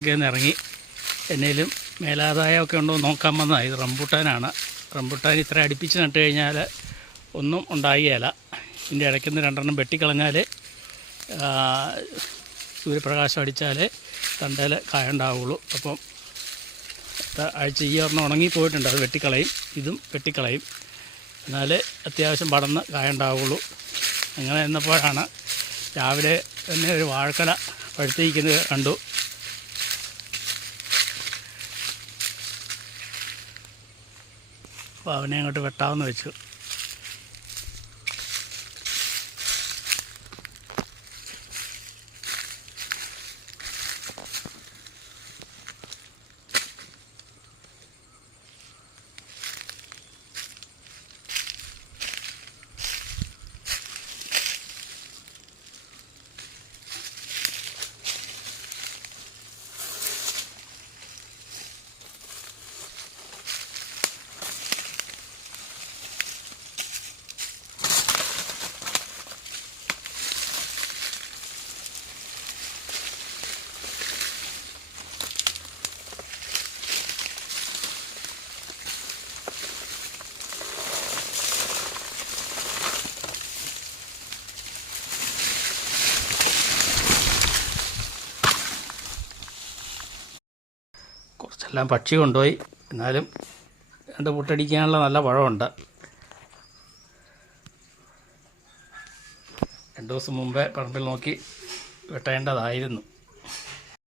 ഒക്കെ ഇറങ്ങി എന്നേലും മേലാദായമൊക്കെ ഉണ്ടോ നോക്കാൻ വന്നതാണ്. ഇത് റംബൂട്ടാനാണ്. റംബൂട്ടാൻ ഇത്ര അടുപ്പിച്ച് നട്ട് കഴിഞ്ഞാൽ ഒന്നും ഉണ്ടാകുകയില്ല. ഇതിൻ്റെ ഇടയ്ക്കുന്ന് രണ്ടെണ്ണം വെട്ടിക്കളഞ്ഞാൽ സൂര്യപ്രകാശം അടിച്ചാൽ തണ്ടയിൽ കായ ഉണ്ടാവുള്ളൂ. അപ്പം ആഴ്ച ഈ ഒരെണ്ണം ഉണങ്ങിപ്പോയിട്ടുണ്ട്, അത് വെട്ടിക്കളയും. ഇതും വെട്ടിക്കളയും, എന്നാൽ അത്യാവശ്യം പടന്ന് കായ ഉണ്ടാവുള്ളൂ. അങ്ങനെ എന്നപ്പോഴാണ് രാവിലെ തന്നെ ഒരു വാഴക്കല പഴുത്തിരിക്കുന്നത് കണ്ടു. അപ്പോൾ അവനെ അങ്ങോട്ട് വെട്ടാമെന്ന് വെച്ചു. കുറച്ചെല്ലാം പക്ഷി കൊണ്ടുപോയി, എന്നാലും 2 പുട്ടടിക്കാനുള്ള നല്ല പഴമുണ്ട്. 2 ദിവസം മുമ്പേ പറമ്പിൽ നോക്കി വെട്ടേണ്ടതായിരുന്നു.